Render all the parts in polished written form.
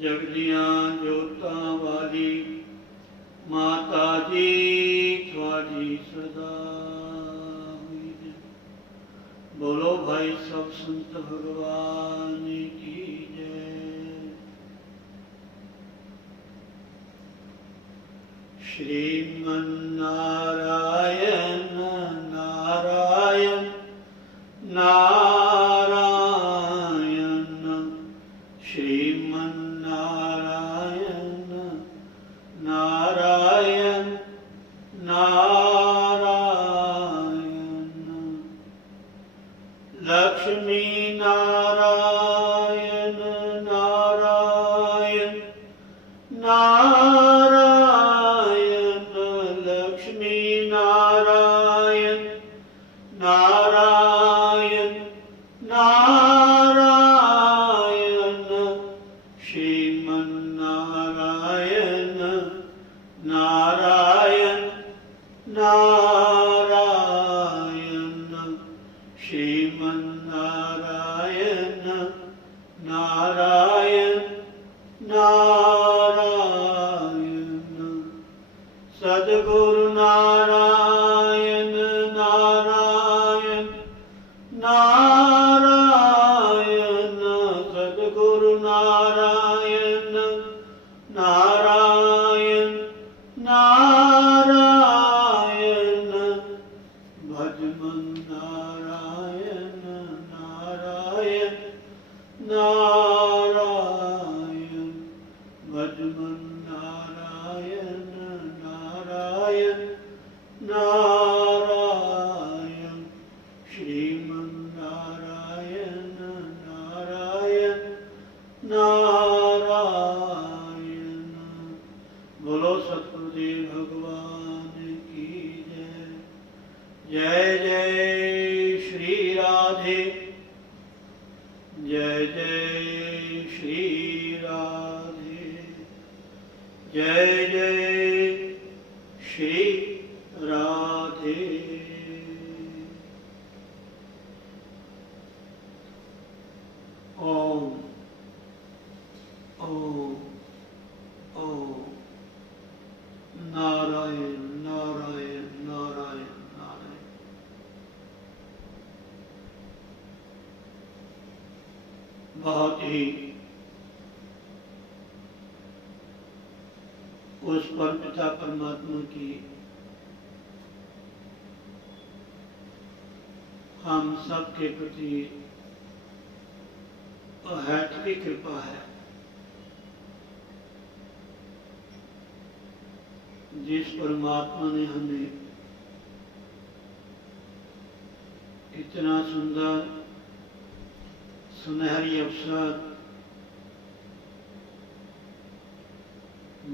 जगदियां जोतां वाली माता जी थोड़ी सदा हुई है। बोलो भाई सब संत भगवान की जय। श्रीमन्नारायण नारायण नारायण श्रीमन्नारायण नारायण नारायण लक्ष्मी नारायण नारायण नारायण लक्ष्मी नारायण नारायण नारायण श्रीमन्नारायण नारायण नारायण श्रीमन्नारायण नारायण नारायण सद्गुरु नारायण नारायण नारायण सद्गुरु नारायण नारायण नारायण भजमन नारायण नारायण नारायण भजमन नारायण नारायण नारायण श्रीमन्नारायण नारायण नारायण। बोलो सतगुरुदेव भगवान की जय। जय जय श्री राधे जय जय श्री राधे जय जय श्री राधे। ओम ओम ओम नारायण नारायण नारायण नारायण। बहुत ही उस परमपिता परमात्मा की हम सब के प्रति अहेतुकी कृपा है, जिस परमात्मा ने हमें इतना सुंदर सुनहरी अवसर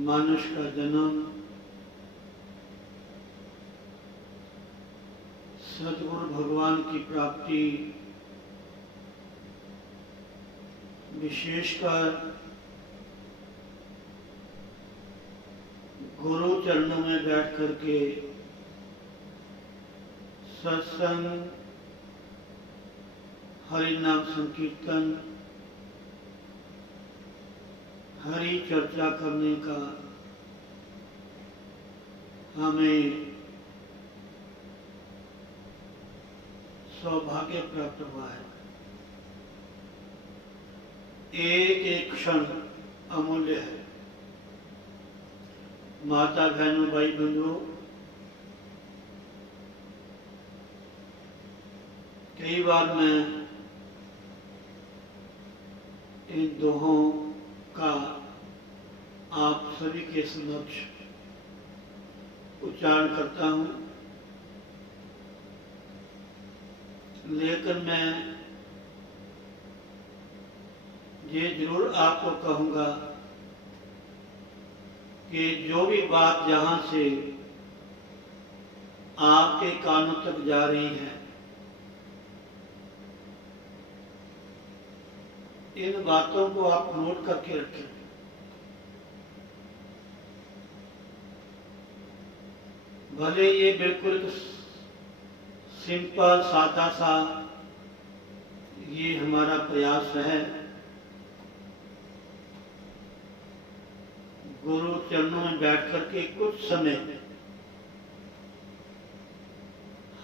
मनुष्य का जन्म, सतगुरु भगवान की प्राप्ति, विशेषकर गुरु चरणों में बैठ करके सत्संग, हरि नाम संकीर्तन, हरि चर्चा करने का हमें सौभाग्य प्राप्त हुआ है। एक एक क्षण अमूल्य है। माता बहनों भाई बंधुओं, कई बार मैं इन दोहों का आप सभी के समक्ष उच्चारण करता हूं, लेकिन मैं ये जरूर आपको कहूंगा कि जो भी बात जहां से आपके कानों तक जा रही है, इन बातों को आप नोट करके रखें। भले ये बिल्कुल सिंपल सादा सा ये हमारा प्रयास है, गुरु चरणों में बैठ करके कुछ समय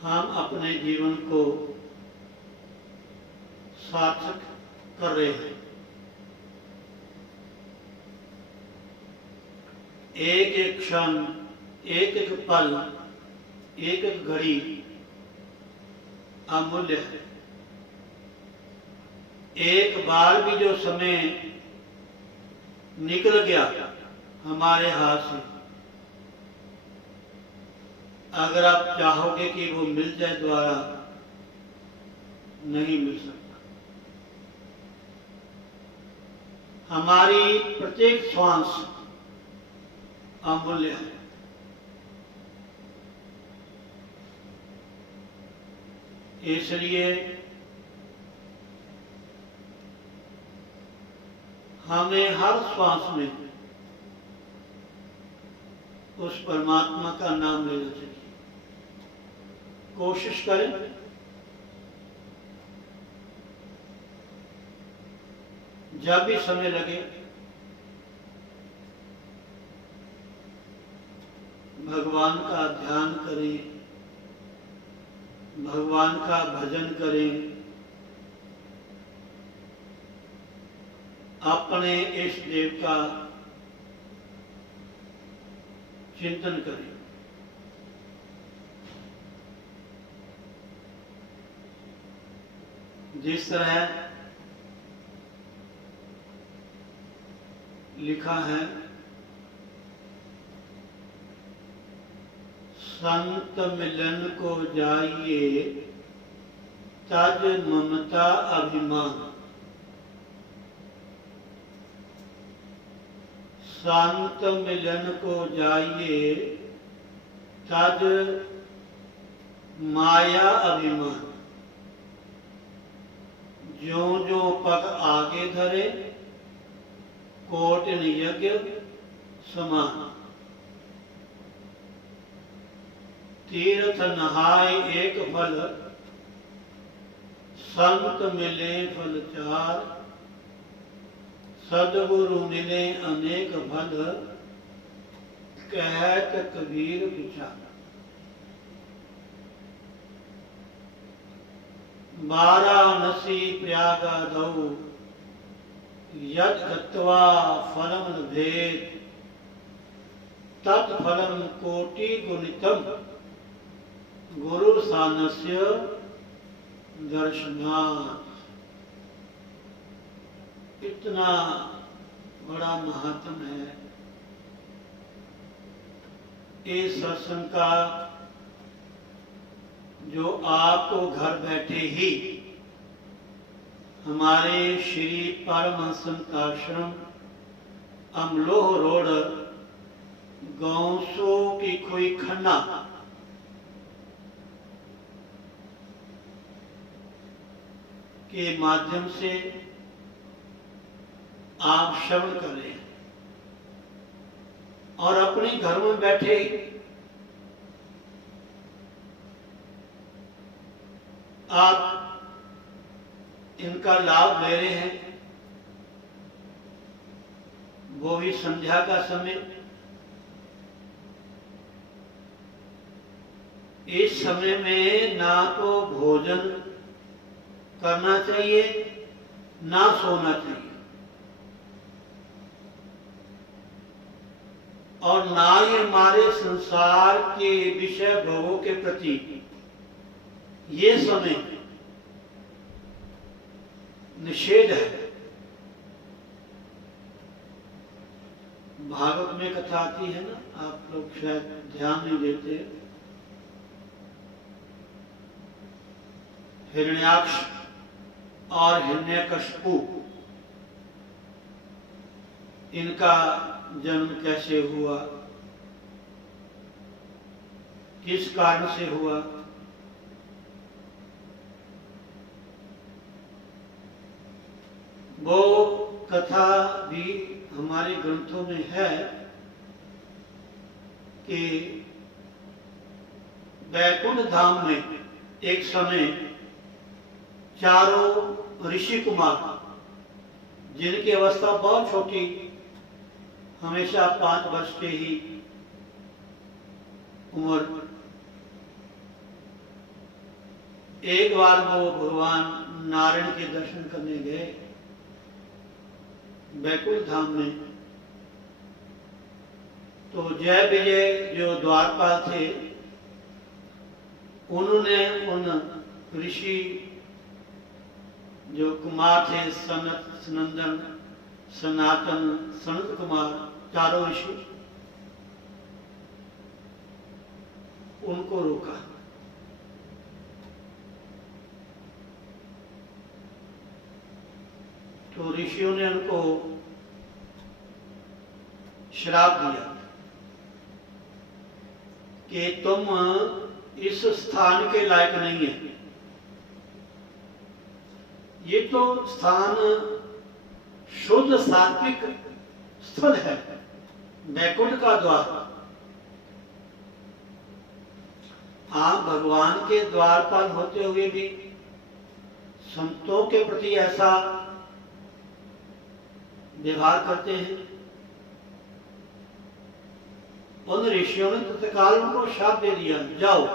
हम अपने जीवन को सार्थक कर रहे हैं। एक एक क्षण, एक एक पल, एक एक घड़ी अमूल्य है। एक बार भी जो समय निकल गया हमारे हाथ से, अगर आप चाहोगे कि वो मिल जाए दोबारा, नहीं मिल सकता। हमारी प्रत्येक श्वास अमूल्य है। इसलिए हमें हर श्वास में उस परमात्मा का नाम लेना चाहिए। कोशिश करें जब भी समय लगे भगवान का ध्यान करें, भगवान का भजन करें, अपने इष्ट देव का चिंतन करें। जिस तरह लिखा है, संत मिलन को जाइए तज ममता अभिमान। संत मिलन को जाइए तज माया अभिमान। ज्यों ज्यों पग आगे धरे कोटिन यज्ञ समान। तीर्थ नहाय एक फल, संत मिले फल चार। सदगुरु मिले अनेक फल, कहत कबीर विचार। वाराणसी प्रयागादौ यद गत्वा फलम लभेत। तत्फलम कोटि गुणितम गुरु सानस्य दर्शनात्। इतना बड़ा महात्म है इस सत्संग का, जो आपको घर बैठे ही हमारे श्री परमहंस आश्रम अमलोह रोड गौसो की खोई खन्ना के माध्यम से आप श्रवण कर रहे हैं और अपने घर में बैठे आप इनका लाभ ले रहे हैं। वो भी संध्या का समय। इस समय में ना तो भोजन करना चाहिए ना सोना चाहिए, और ना ही हमारे संसार के विषय भोगों के प्रति ये समय निषेध है। भागवत में कथा आती है ना, आप लोग शायद ध्यान नहीं देते। हिरण्याक्ष और हिरण्यकशिपु, इनका जन्म कैसे हुआ, किस कारण से हुआ, वो कथा भी हमारे ग्रंथों में है कि वैकुंठ धाम में एक समय चारों ऋषि कुमार, जिनकी अवस्था बहुत छोटी, हमेशा 5 वर्ष के ही उम्र। एक बार वो भगवान नारायण के दर्शन करने गए बैकुंठ धाम में। तो जय विजय जो द्वारपाल थे, उन्होंने उन ऋषि जो कुमार थे, सनत, सनंदन, सनातन, सनत कुमार, चारों ऋषि, उनको रोका। तो ऋषियों ने उनको श्राप दिया कि तुम इस स्थान के लायक नहीं है। ये तो स्थान शुद्ध सात्विक स्थल है, बैकुंठ का द्वार। आप भगवान के द्वारपाल होते हुए भी संतों के प्रति ऐसा व्यवहार करते हैं। उन ऋषियों ने तत्काल उनको शाप दे दिया, जाओ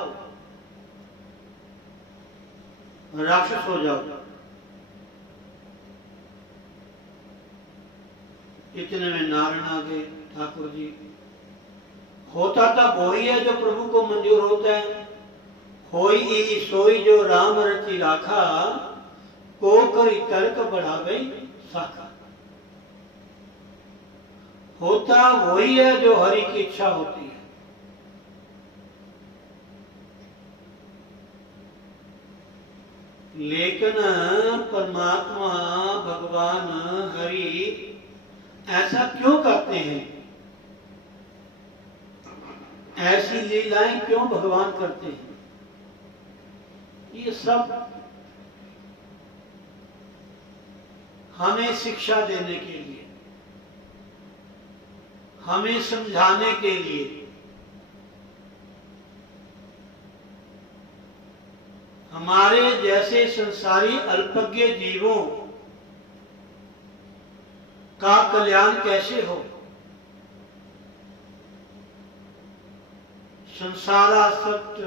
राक्षस हो जाओ। इतने में नारायण आ गए। ठाकुर जी, होता था वही है जो प्रभु को मंजूर होता है। होई सोई जो राम रचि राखा, को करी तर्क बढ़ावे साखा। होता वही है जो हरि की इच्छा होती है। लेकिन परमात्मा भगवान हरि ऐसा क्यों करते हैं? ऐसी लीलाएं क्यों भगवान करते हैं? ये सब हमें शिक्षा देने के लिए, हमें समझाने के लिए, हमारे जैसे संसारी अल्पज्ञ जीवों का कल्याण कैसे हो। संसारासक्त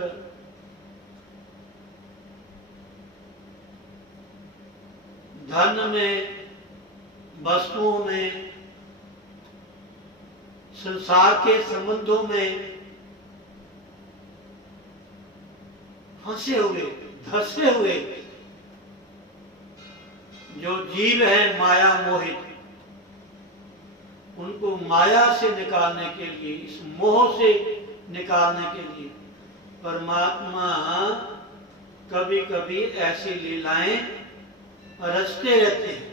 धन में, वस्तुओं में, संसार के संबंधों में फंसे हुए, धसे हुए जो जीव है माया मोहित, उनको माया से निकालने के लिए, इस मोह से निकालने के लिए परमात्मा कभी कभी ऐसी लीलाएं रचते रहते हैं।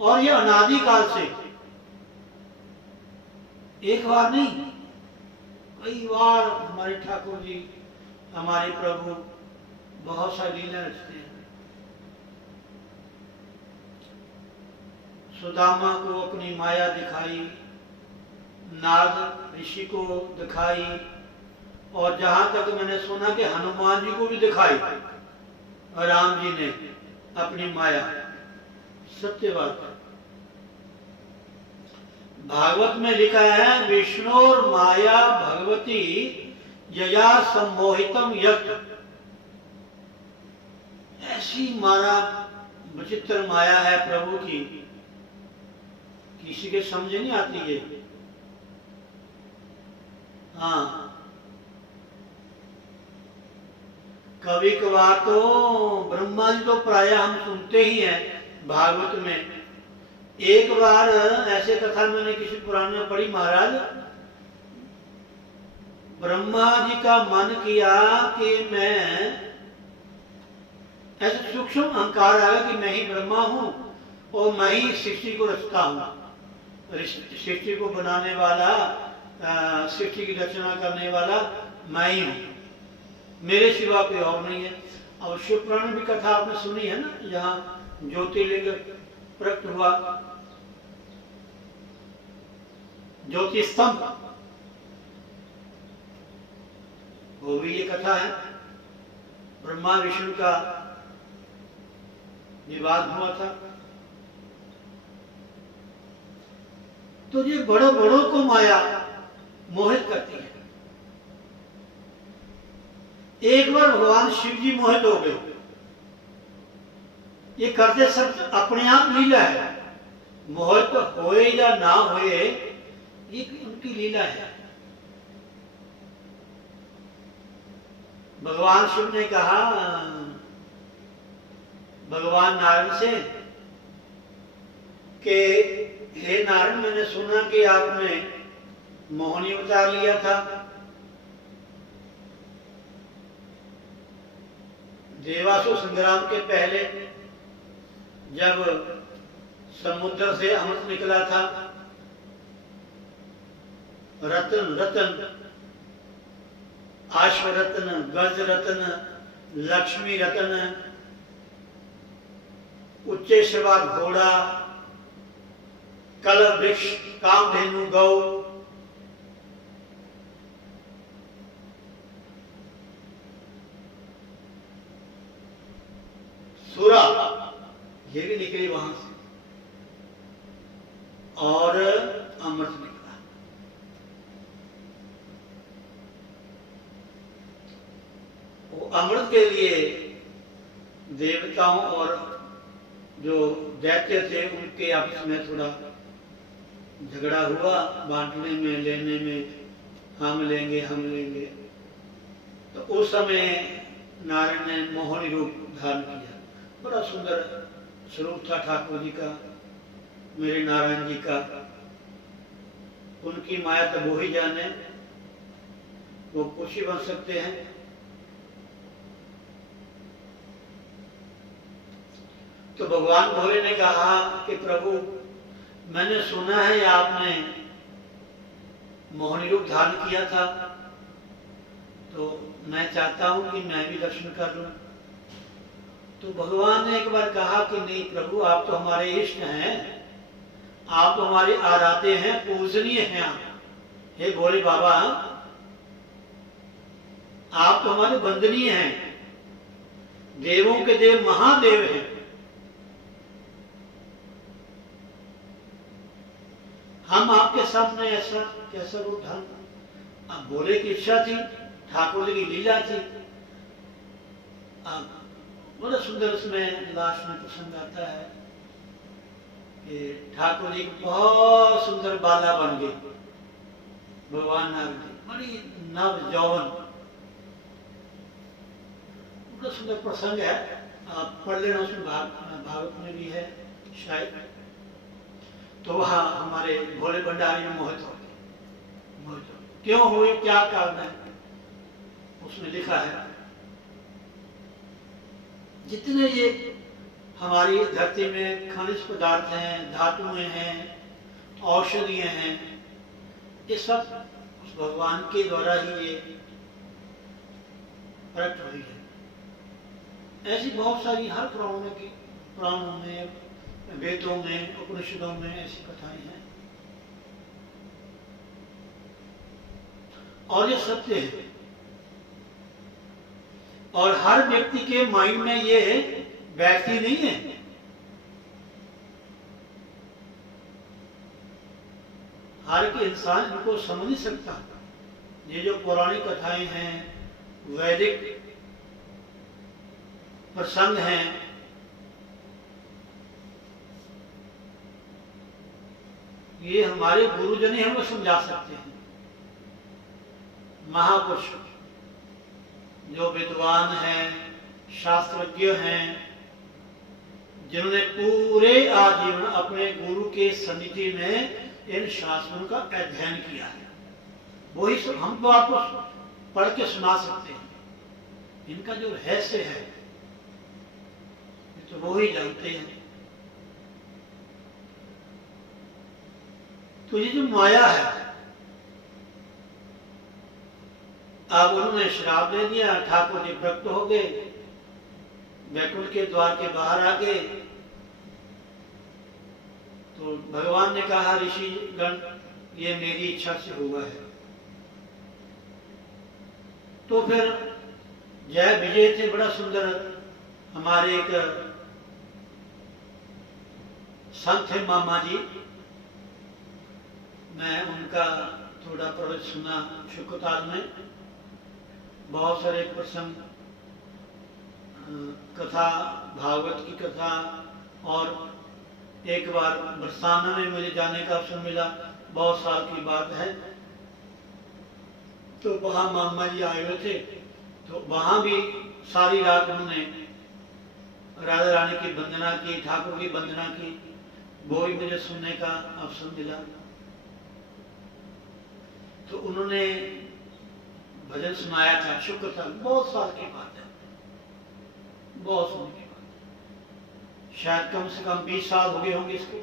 और ये अनादिकाल से, एक बार नहीं, कई बार हमारे ठाकुर जी, हमारे प्रभु बहुत सारी लीला रचते हैं। सुदामा को अपनी माया दिखाई, नारद ऋषि को दिखाई, और जहां तक मैंने सुना कि हनुमान जी को भी दिखाई राम जी ने अपनी माया। सत्य बात है। भागवत में लिखा है, विष्णुर माया भगवती यया सम्मोहितम यज्ञ। ऐसी मारा विचित्र माया है प्रभु की, किसी के समझ नहीं आती है। हाँ, कभी कभार तो ब्रह्मा जी तो प्राय हम सुनते ही हैं भागवत में। एक बार ऐसे कथा मैंने किसी पुराण में पढ़ी, महाराज ब्रह्मा जी का मन किया कि मैं, ऐसे सूक्ष्म अहंकार आया कि मैं ही ब्रह्मा हूं और मैं ही सृष्टि को रचता हूं, सृष्टि को बनाने वाला, सृष्टि की रचना करने वाला मैं ही हूं, मेरे सिवा कोई और नहीं है। और शिव पुराण में भी कथा आपने सुनी है ना, जहां ज्योतिर्लिंग प्रकट हुआ, ज्योति स्तंभ, वो भी ये कथा है। ब्रह्मा विष्णु का विवाद हुआ था। तो ये बड़ों बड़ों को माया मोहित करती है। एक बार भगवान शिव जी मोहित हो गए, ये करते सब अपने आप लीला है। मोहित होए या ना होए ये उनकी लीला है। भगवान शिव ने कहा भगवान नारायण से कि हे नारायण, मैंने सुना कि आपने मोहिनी उतार लिया था। देवासुर संग्राम के पहले जब समुद्र से अमृत निकला था, रत्न रत्न, आश्व रत्न, गज रत्न, लक्ष्मी रत्न, उच्चेश्वा घोड़ा, कल वृक्ष, कामधेनु गौ, सुरा, ये भी निकली वहां से, और अमृत निकला। वो अमृत के लिए देवताओं और जो दैत्य थे उनके आपस में थोड़ा झगड़ा हुआ, बांटने में, लेने में, हम लेंगे हम लेंगे। तो उस समय नारायण ने मोहिनी रूप धारण किया। बड़ा सुंदर स्वरूप था ठाकुर जी का, मेरे नारायण जी का। उनकी माया तो वो ही जाने, वो कुछ ही बन सकते हैं। तो भगवान भोले ने कहा कि प्रभु, मैंने सुना है आपने मोहिनी रूप धारण किया था, तो मैं चाहता हूं कि मैं भी दर्शन कर लूं। तो भगवान ने एक बार कहा कि नहीं प्रभु, आप तो हमारे इष्ट हैं, आप तो हमारे आराध्य हैं, पूजनीय हैं आप। हे भोले बाबा, आप तो हमारे वंदनीय हैं, देवों के देव महादेव हैं। हम आपके सामने ऐसा कैसा रूप धारण। अब भोले की इच्छा थी, ठाकुर जी की लीला थी। अब बड़ा सुंदर उसमें लास्ट में प्रसंग आता है कि ठाकुर जी बहुत सुंदर बाला बन गए। भगवान नारायण जी बड़ी नव यौवन, बड़ा सुंदर प्रसंग है, आप पढ़ लेना, उसमें भागवत में भी है शायद। तो वहां हमारे भोले भंडारी में मोहित हो गए। क्यों हुए, क्या कारण है, उसमें लिखा है। जितने ये हमारी धरती में खनिज पदार्थ हैं, धातुएं हैं, औषधियां हैं, ये सब उस भगवान के द्वारा ही ये प्रकट हुई है। ऐसी बहुत सारी हर पुराणों में, वेदों में, उपनिषदों में ऐसी कथाएं हैं, और ये सत्य है। और हर व्यक्ति के माइंड में ये बैठती नहीं है। हर एक इंसान इनको समझ नहीं सकता। ये जो पौराणिक कथाएं हैं, वैदिक प्रसंग हैं, ये हमारे गुरुजन ही हमें समझा सकते हैं। महापुरुष जो विद्वान हैं, शास्त्रज्ञ हैं, जिन्होंने पूरे आजीवन अपने गुरु के सन्निधि में इन शास्त्रों का अध्ययन किया है, वही हम तो आपको पढ़ के सुना सकते हैं। इनका जो रहस्य है तो वो ही जानते हैं। तो ये जो माया है, अब उन्होंने श्राप दे दिया, ठाकुर जी भक्त हो गए, वैकुंठ के द्वार के बाहर आ गए। तो भगवान ने कहा, ऋषि गण, ये मेरी इच्छा से हुआ है। तो फिर जय विजय थे, बड़ा सुंदर हमारे एक संत है मामा जी, मैं उनका थोड़ा प्रवचन सुना शुक्रताल में। बहुत सारे प्रसंग, कथा, भागवत की कथा, और एक बार बरसाना में मुझे जाने का अवसर मिला, बहुत साल की बात है। तो वहाँ मामा जी आए हुए थे, तो वहाँ भी सारी रात उन्होंने राधा रानी की वंदना की, ठाकुर की वंदना की। वो भी मुझे सुनने का अवसर मिला। तो उन्होंने भजन सुनाया था, शुक्र था, बहुत साल की बात है, बहुत समय की बात है, शायद कम से कम 20 साल हो गए होंगे इसको।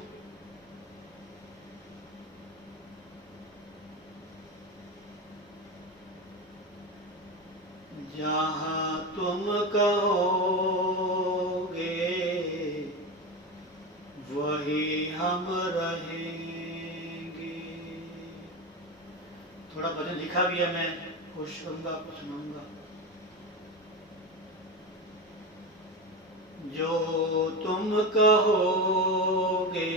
जहां तुम कहोगे वही हम रहेंगे। थोड़ा भजन लिखा भी है, मैं कोशिश करूंगा आपको सुनाऊंगा। जो तुम कहोगे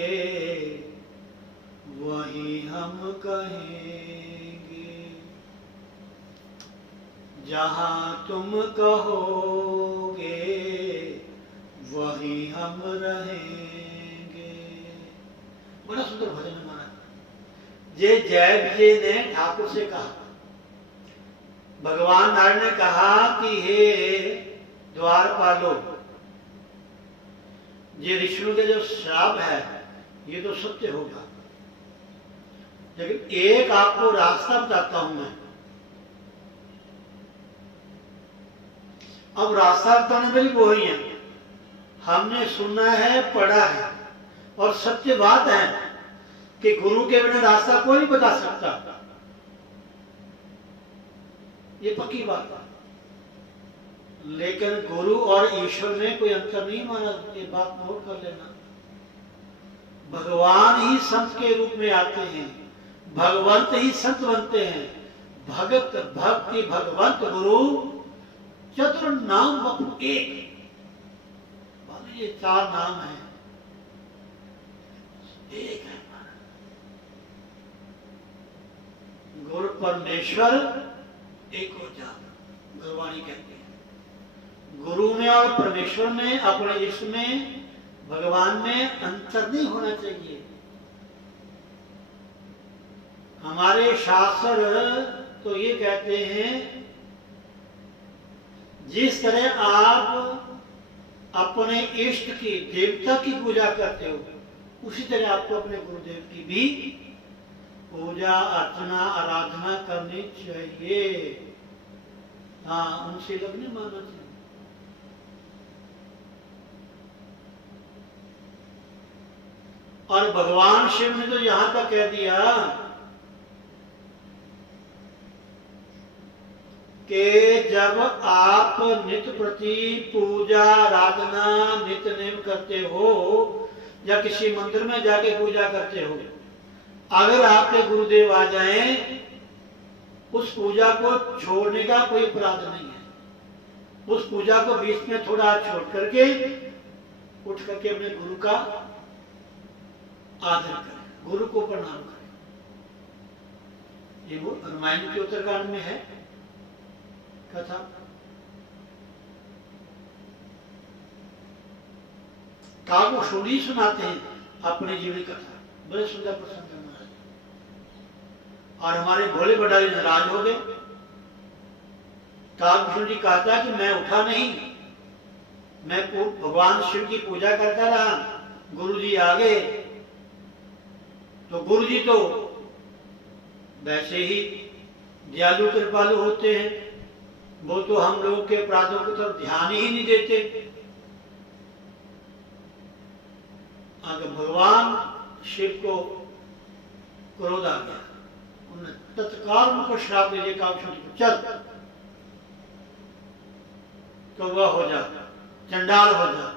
वही हम कहेंगे, जहां तुम कहोगे वही हम रहेंगे। बड़ा सुंदर भजन है महाराज। ये जय विजय ने ठाकुर से कहा, भगवान नारायण ने कहा कि हे द्वारपालो, ये ऋषियों के जो श्राप है ये तो सत्य होगा, लेकिन एक आपको रास्ता बताता हूं मैं। अब रास्ता बताने वाली वो ही है, हमने सुना है, पढ़ा है, और सत्य बात है कि गुरु के बिना रास्ता कोई नहीं बता सकता, ये पक्की बात है। लेकिन गुरु और ईश्वर में कोई अंतर नहीं माना, ये बात नोट कर लेना। भगवान ही संत के रूप में आते हैं, भगवंत ही संत बनते हैं। भगत भक्ति भगवंत गुरु चतुर नाम वपु एक, ये 4 नाम है, एक है। गुरु परमेश्वर एक हो जा, गुरुवाणी कहते हैं। गुरु में और परमेश्वर में, अपने ईश्वर में, भगवान में अंतर नहीं होना चाहिए। हमारे शास्त्र तो ये कहते हैं, जिस तरह आप अपने इष्ट की, देवता की पूजा करते हो, उसी तरह आपको अपने गुरुदेव की भी पूजा अर्चना आराधना करनी चाहिए। हाँ, उनसे लगने मानना चाहिए। और भगवान शिव ने तो यहां तक कह दिया कि जब आप नित्य प्रति पूजा आराधना नित्य नेम करते हो, या किसी मंदिर में जाके पूजा करते हो, अगर आपके गुरुदेव आ जाएं, उस पूजा को छोड़ने का कोई अपराध नहीं है। उस पूजा को बीच में थोड़ा छोड़ करके उठ करके अपने गुरु का आदर करें, गुरु को प्रणाम करें। ये वो रामायण के उत्तरकांड में है कथा। काव्य सुनाते हैं अपने जीवन कथा, बड़े सुंदर प्रसंग है महाराज। और हमारे भोले भंडारी नाराज हो गए। काव्य जी कहता कि मैं उठा नहीं, मैं भगवान शिव की पूजा करता रहा, गुरु जी आ गए। तो गुरु जी तो वैसे ही दयालु कृपालु होते हैं, वो तो हम लोगों के अपराधों की तरफ ध्यान ही नहीं देते। अगर भगवान शिव को क्रोध आ गया, उन्होंने तत्काल उनको श्राप दे दिया, चल तो वह हो जा, चंडाल हो जा।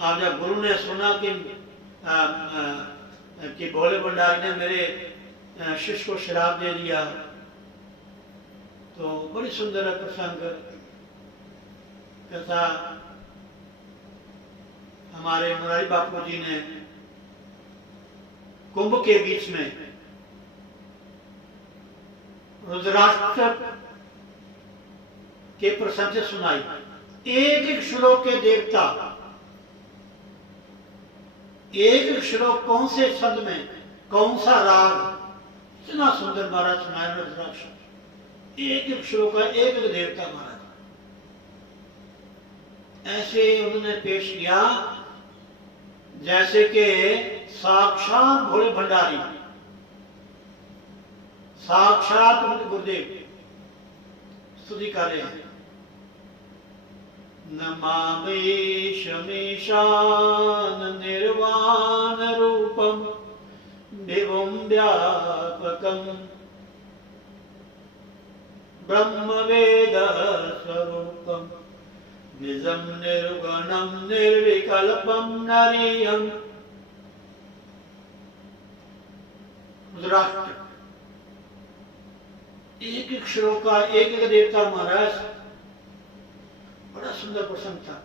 अब जब गुरु ने सुना कि भोले भंडारी ने मेरे शिष्य को श्राप दे दिया, तो बड़ी सुंदर प्रसंग कथा हमारे मुरारी बापू जी ने कुंभ के बीच में रुद्राष्ट्र के प्रशंसा सुनाई। एक एक श्लोक के देवता, एक एक श्लोक कौन से छंद में, कौन सा राग, इतना सुंदर महाराज सुनाया रुद्राक्ष। एक एक श्लोक का एक एक देवता महाराज ऐसे उन्होंने पेश किया जैसे कि साक्षात भोले भंडारी, साक्षात उनके गुरुदेव स्तुति कर रहे हैं। नमामि शमीशान निर्वाण रूपम विभुं व्यापकम ब्रह्म वेद स्वरूपम निजं निर्गुणं निर्विकल्पं नरीयम्। रुद्राष्ट्र एक एक श्लोक का एक एक देवता महाराज, बड़ा सुंदर प्रसंग था।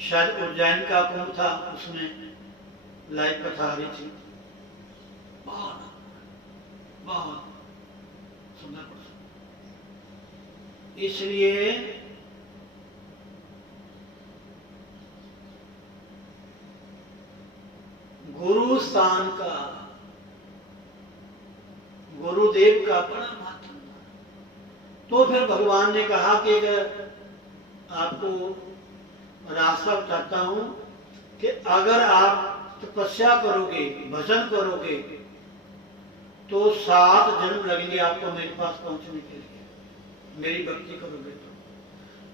शायद उज्जैन का कुंभ था, उसमें लाइव कथा आ रही थी। बहुत बहुत सुंदर प्रसंग। इसलिए गुरु स्थान का, गुरुदेव का बड़ा महत्व। तो फिर भगवान ने कहा कि अगर आपको रास्ता बताता हूं कि अगर आप तपस्या करोगे, भजन करोगे, तो 7 जन्म लगेंगे आपको मेरे पास पहुंचने के लिए, मेरी भक्ति करोगे तो।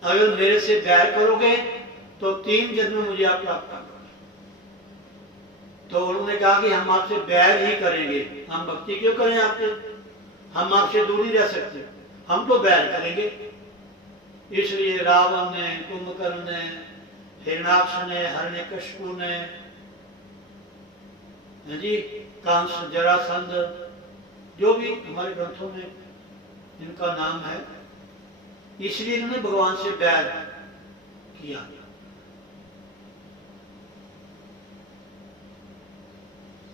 अगर मेरे से बैर करोगे तो 3 जन्म में मुझे आप प्राप्त करोगे। तो उन्होंने कहा कि हम आपसे बैर ही करेंगे, हम भक्ति क्यों करें आपसे, हम आपसे दूर नहीं रह सकते, हम तो बैर करेंगे। इसलिए रावण ने, कुंभकर्ण ने, हिरणाक्ष ने, हिरण्यकशिपु ने, जी कंस, जरासंध, जो भी हमारे ग्रंथों में इनका नाम है, इसलिए इन्होंने भगवान से बैर किया।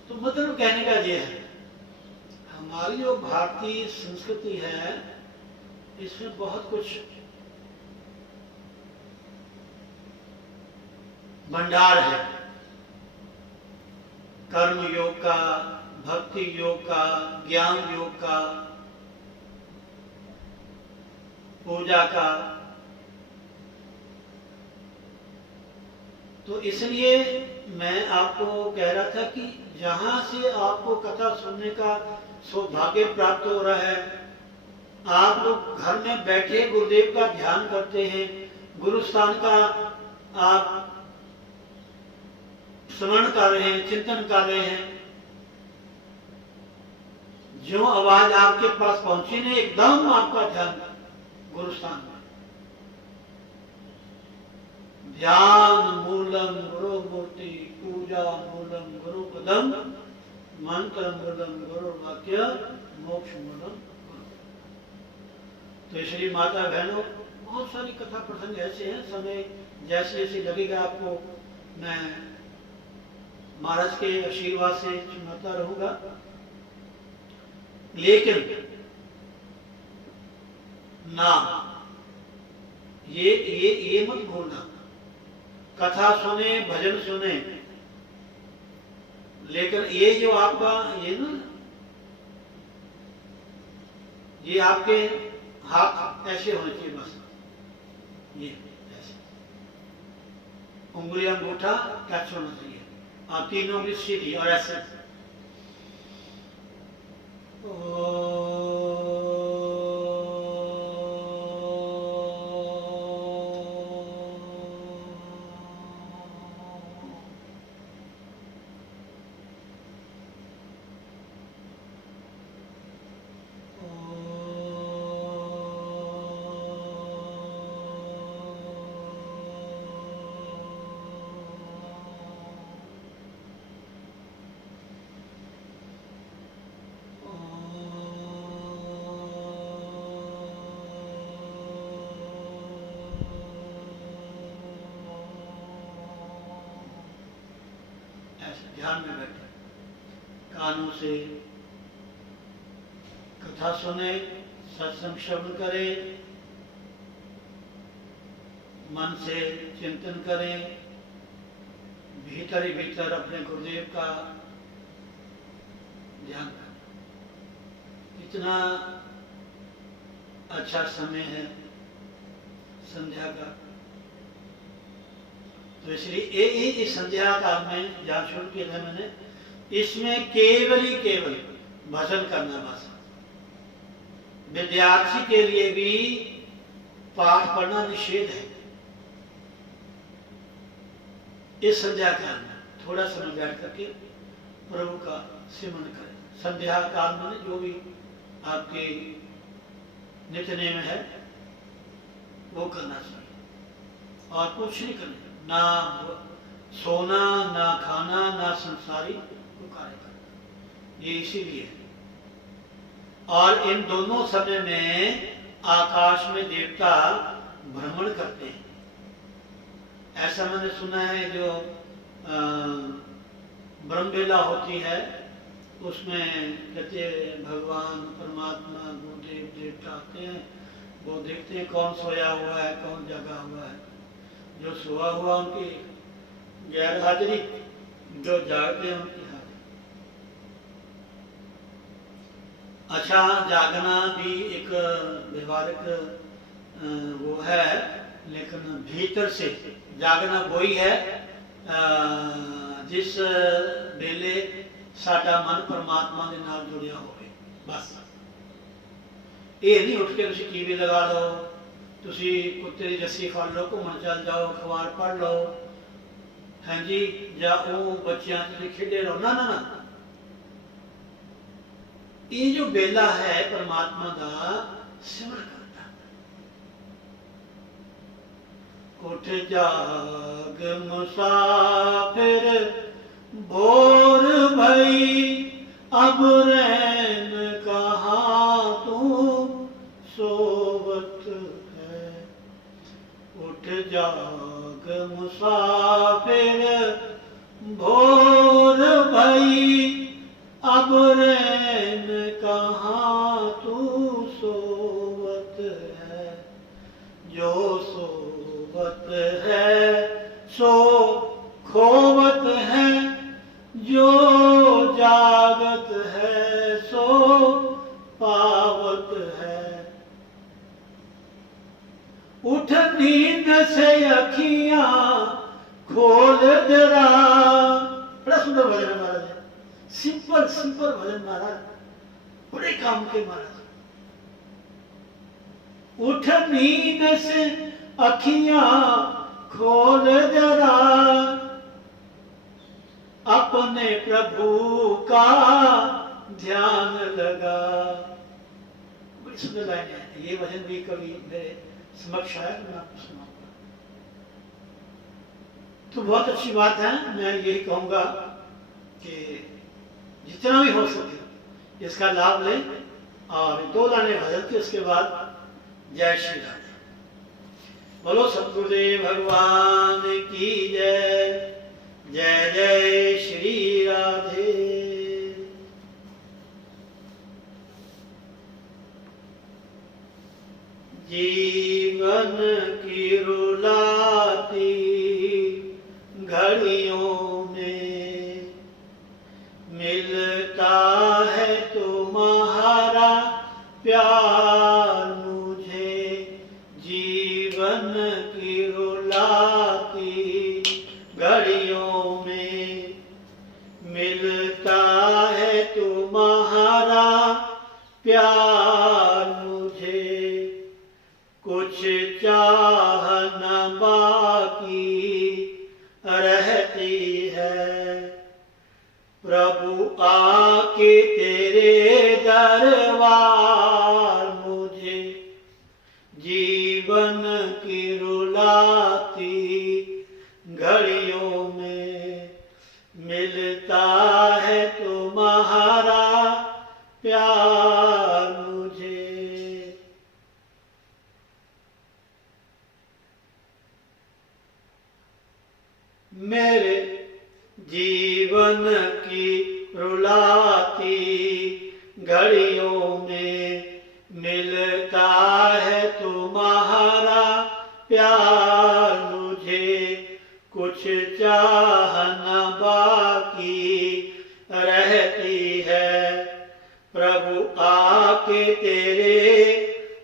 तो मतलब कहने का ये है, हमारी जो भारतीय संस्कृति है इसमें बहुत कुछ भंडार है। कर्म योग का, भक्ति योग का, ज्ञान योग का, पूजा का। तो इसलिए मैं आपको कह रहा था कि जहां से आपको कथा सुनने का सौभाग्य प्राप्त हो रहा है, आप लोग घर में बैठे गुरुदेव का ध्यान करते हैं, गुरु स्थान का आप स्मरण कर रहे हैं, चिंतन कर रहे हैं, जो आवाज आपके पास पहुंची ने एकदम आपका ध्यान गुरु स्थान में। ध्यान मूलम गुरु मूर्ति, पूजा मूलम गुरु पदम, मंत्र मूलम गुरु वाक्य, मोक्ष मूलम गुरु। तो इसलिए माता बहनों, बहुत सारी कथा प्रसंग ऐसे हैं, समय जैसे जैसे लगेगा आपको मैं महाराज के आशीर्वाद से सुनाता रहूंगा। लेकिन नाम ये मत भूलना, कथा सुने, भजन सुने, लेकिन ये जो आपका ये ना, ये आपके हाथ ऐसे होने चाहिए, बस ये ऐसे, उंगली अंगूठा टच होना चाहिए, और 3 उंगली सीधी और ऐसे। ऐसे ध्यान में बैठे, कानों से कथा सुने, सत्संग श्रवण करे, मन से चिंतन करें, भीतर ही भीतर अपने गुरुदेव का ध्यान करें। इतना अच्छा समय है संध्या का, तो इसलिए इस संध्या काल में जहाँ शुरू किया था मैंने, इसमें केवल ही केवल भजन करना बस। विद्यार्थी के लिए भी पाठ पढ़ना निषेध है। इस संध्या काल में थोड़ा समय बैठ करके प्रभु का सिमरन करें। संध्या काल में जो भी आपके नित्य नेम है वो करना चाहिए, और कुछ नहीं करना, ना सोना, ना खाना, ना संसारी को कार्य करना, ये इसीलिए है। और इन दोनों समय में आकाश में देवता भ्रमण करते हैं। ऐसा मैंने सुना है, जो ब्रह्मवेला होती है उसमें कहते भगवान परमात्मा गुरुदेव देवता आते हैं, वो देखते हैं कौन सोया हुआ है, कौन जगा हुआ है। जो सोया हुआ उनकी गैर हाजिरी, जो जागते हैं उनकी हाजिरी। अच्छा, जागना भी एक व्यवहारिक वो है, लेकिन भीतर से जागना वही है जिस वेले साडा मन परमात्मा के नाल जुड़िया होवे। बस ये नहीं उठ के तुसी टीवी लगा लो, तुसी कुत्ते की रस्सी फड़ लो, घूमन चल जाओ, अखबार पढ़ लो, हाँ जी, या वो बच्चों से खेडे रहो। ना ना ना, ये जो बेला है परमात्मा का सिमरन करता। उठ जाग मुसाफिर भोर भई, अब रैन कहाँ तू सोवत है। उठ जाग मुसाफिर भोर भई, अब रैन कहाँ तू सोवत है। जो सोवत है सो खोवत है, जो जागत है सो पावत है। उठ नींद से अखियां खोल जरा। बड़ा सुंदर भजन है महाराज, सिंपल सिंपल भजन महाराज, बड़े काम के महाराज। उठ नींद से अखियां खोल जरा, अपने प्रभु का ध्यान लगा। बड़ी सुंदर लाइन है, ये भजन भी कभी मेरे समक्ष आया, मैं आपको सुनाऊंगा। तो बहुत अच्छी बात है। मैं यही कहूंगा कि जितना भी हो सके इसका लाभ लें, और 2 लाने भजन के उसके बाद जय श्री राधे। बोलो सतगुरुदेव भगवान की जय। जय जय श्री राधे। जीवन की रुलाती घड़ियों में मिलता है तुम्हारा प्यार मुझे। जीवन की रुलाती घड़ियों में मिलता है तुम्हारा प्यार मुझे। कुछ चाह न बाकी रहती है, प्रभु आके तेरे दरबार मुझे। जीवन की रुलाती घड़ियों में मिलता है तुम्हारा प्यार मुझे। मेरे जीवन की रुलाती घड़ियों में मिलता है तुम्हारा प्यार मुझे कुछ चाहना बाकी रहती है प्रभु आके तेरे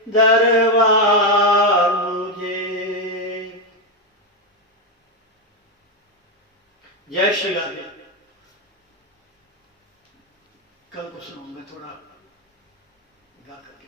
दरबार मुझे। जय श्री राधे। कल को सुनाऊंगा थोड़ा गा करके।